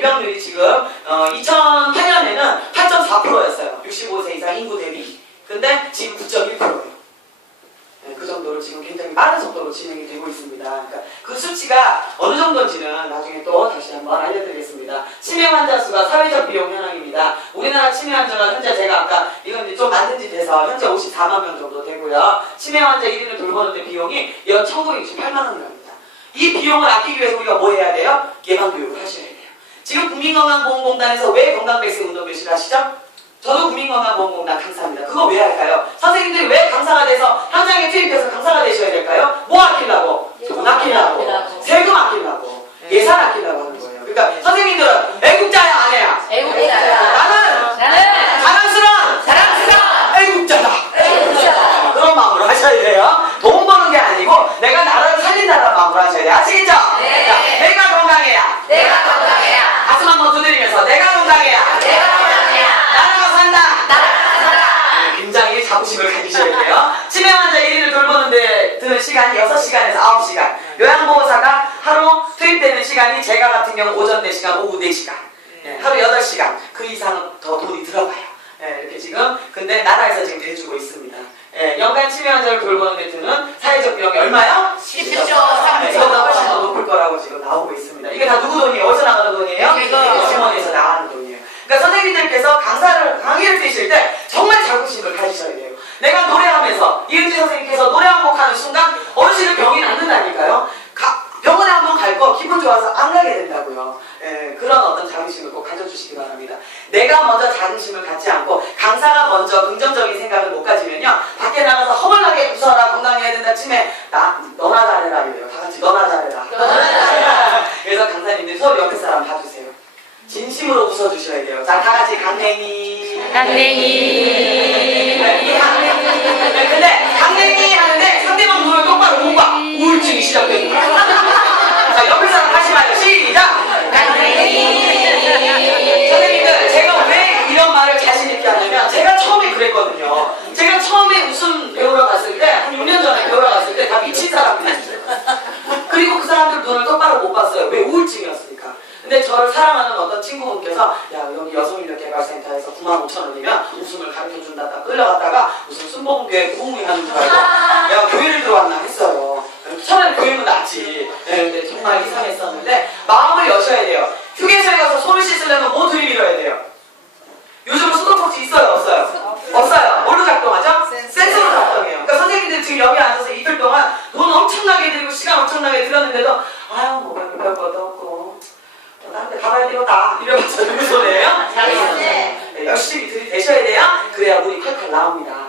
입양률이 지금 어, 2008년에는 8.4%였어요. 65세 이상 인구 대비. 근데 지금 9.1%예요. 네, 그 정도로 지금 굉장히 빠른 속도로 진행이 되고 있습니다. 그러니까 그 수치가 어느 정도인지는 나중에 또 다시 한번 알려드리겠습니다. 치매 환자 수가 사회적 비용 현황입니다. 우리나라 치매 환자가 현재 제가 아까 이건 좀 만든 지 돼서 현재 54만 명 정도 되고요. 치매 환자 1인을 돌보는데 비용이 연 1968만 원입니다. 이 비용을 아끼기 위해서 우리가 뭐 해야 돼요? 예방 교육을 하셔야 돼요. 지금 국민건강보험공단에서 왜 건강백세 운동 교실 하시죠? 저도 국민건강보험공단 강사입니다. 그거 왜 할까요? 선생님들이 왜 강사가 돼서 현장에 투입돼서 강사가 되셔야 될까요? 뭐 아끼려고? 돈 아끼려고. 세금 아끼려고. 예산 아끼려고 하는 거예요. 그러니까 선생님들은 애국자야 안 해야? 애국자야. 나는 나는 자랑스러운 자랑스러운 애국자다. 애국자다. 그런 마음으로 하셔야 돼요. 돈 버는 게 아니고 내가 나라를 살린다는 마음으로 하셔야 돼요. 아시겠죠? 네. 자, 내가 건강해야. 내가 건강해야 가슴 한번 두드리면서 내가 건강해야. 내가 건강해야 나라가 산다. 나라가 살아 굉장히 자부심을 가지셔야 돼요. 치매 환자 1인을 돌보는데 드는 시간이 6시간에서 9시간. 요양보호사가 하루 투입되는 시간이 제가 같은 경우 오전 4시간, 오후 4시간. 예, 하루 8시간. 그 이상은 더 돈이 들어가요. 예, 이렇게 지금 근데 나라에서 지금 대주고 있습니다. 예, 연간 치매 환자를 돌보는데 드는 사회적 비용이 얼마요? 10조 네, 이거보다 훨씬 더 높을 거라고 지금 나오고 있습니다. 이게 다 누구 돈이에요? 어디서 나가는 돈이에요? 이거. 주머니에서 나가는 돈이에요. 그러니까 선생님들께서 강사를 강의를 드실 때 정말 자부심을 가지셔야 돼요. 내가 노래하면서 이은지 선생님께서 노래 한 곡 하는 순간 어르신은 병이 낫는다니까요. 가- 병원에 한번 갈 거 기분 좋아서 안 가게 된다고요. 예, 그런 어떤 자부심을 꼭 가져주시기 바랍니다. 내가 먼저 자부심을 갖지 않고 강사가 먼저 긍정적인 생각을 못 가지면요. 밖에 나가서 허물나게 웃어라 건강해야 된다 치매 나 너나 잘해라 이래요. 다 같이 너나 잘해라. 너나 잘해라. 그래서 강사님들 서로 옆에 사람 봐주세요. 진심으로 웃어주셔야 돼요. 자, 다 같이 강냉이. 강냉이 네, 이 강냉이. 네, 근데 못 봤어요. 왜 우울증이었으니까. 근데 저를 사랑하는 어떤 친구분께서 야 여기 여성인력 개발센터에서 9만 5천 원이면 웃음을 가르쳐 준다다 끌려갔다가 무슨 순복음교회 부흥회 하는 줄 알고 야 교회를 들어왔나 했어요. 차라리 교회는 낫지. 네, 근데 정말 이상했었는데 마음을 여셔야 돼요. 휴게소에 가서 손을 씻으려면 뭐 들이밀어야 돼요? 요즘은 수도꼭지 있어요 없어요? 없어요. 뭘로 작동하죠? 센서로 작동해요. 그러니까 선생님들 지금 여기 앉아서 이틀 동안 돈 들이고 시간 엄청나게 들였는데도 아유 뭐 별별 것도 없고 또데 가봐야 되겠다 이러면서 누구 손이에요? 자기 손에. 네, 열심히 들이대셔야 돼요. 그래야 물이 칼칼 나옵니다.